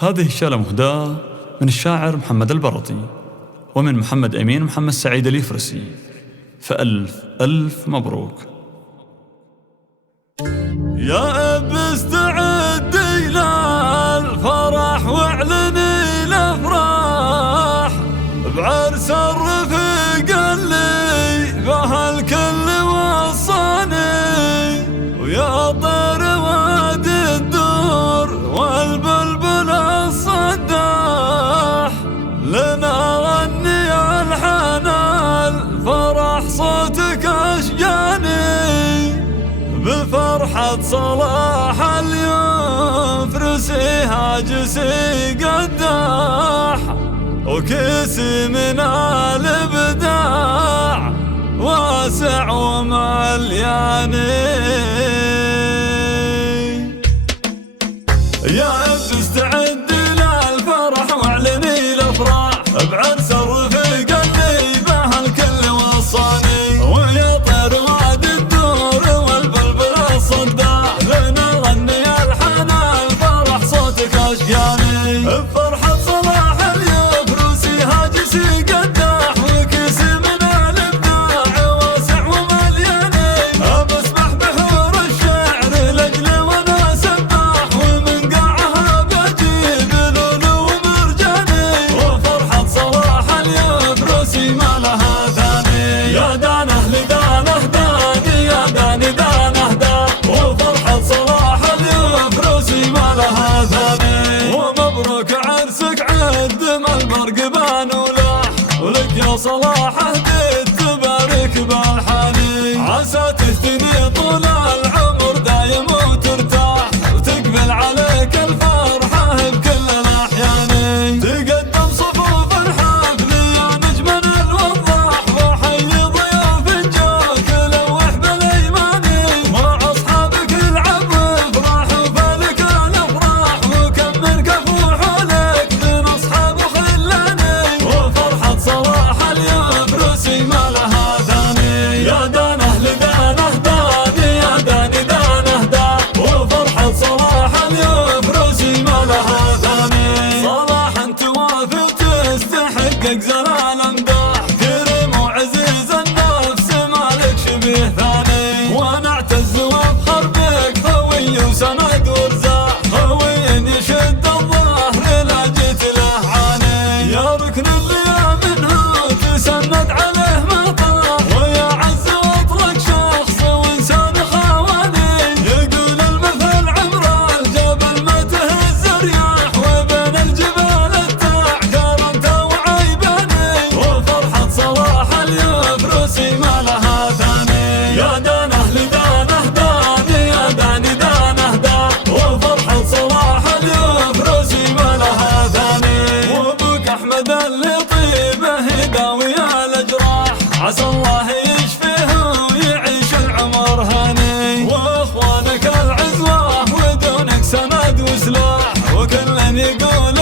هذه الشالة مهداة من الشاعر محمد البرطي، ومن محمد أمين محمد سعيد اليفرسي، فألف ألف مبروك. يا أب استعدي للفرح واعلني الأفراح بعرس الرفيق اللي به الكل وصاني، ويا طير وادي الدور والبلبل الصداح لنا غني الحان الفرح صوتك أشجاني بفرحة صلاح اليفرسي هاجسي قداح وكيسي من الابداع واسع وملياني. يا اب استعد للفرح واعلني الافراح بعرس الرفيق اللي به الكل وصاني، ويا طير وادي الدور والبلبل الصداح لنا غني الحان الفرح صوتك اشجاني بفرحة صلاح اليفرسي هاجسي قداح وكيسي من الابداع واسع وملياني. بسبح بحور الشعر لاجلي وانا سباح ومن قاعها بجيب لولو ومرجاني وفرحة صلاح اليفرسي ما لها ثاني. يا دانه لدانه داني يا داني دانه دا وفرحة صلاح اليفرسي ما لها ثاني. ومبروك عرسك عد ما البرق بان ولاح ولك يا صلاح اهديت تبارك بالحاني، عسى تهتني طول العمر دايم وترتاح وتقبل عليك الفرحة بكل الأحيان. تقدم صفوف الحفل يا نجمنا الوضاح وحي ضيوف جوك لوح بالايماني، مع اصحابك العب افراح وفالك الافراح وكم من كفو حولك من اصحاب وخلاني وفرحة صلاح اليفرسي ما لها ثاني. يا دانه لدانه داني يا داني دانه دا وفرحة صلاح اليفرسي ما لها ثاني. صلاح انت وافي وتستحقق زلال امداح كريم وعزيز النفس مالك شبيه ثاني، وانا اعتز وافخر بك خوي وسند ورزاح خوي يشد الظهر لا جيت له عاني. يا ركن اللي منها تسند عليه مطاح ويا عز واطلق شخص وانسان خواني، يقول المثل عمر الجبل ما تهز رياح وبين الجبال التعكر انت وعيباني وفرحة صلاح اليفرسي ما لها ثاني. يا دانه لدانه داني يا داني دانه دا وفرحة صلاح اليفرسي ما لها ثاني. وابوك احمد اللي طيبه يداوي الاجراح عسى الله يشفيه ويعيش العمر هاني، واخوانك العزوه ودونك سند وسلاح وكل يقول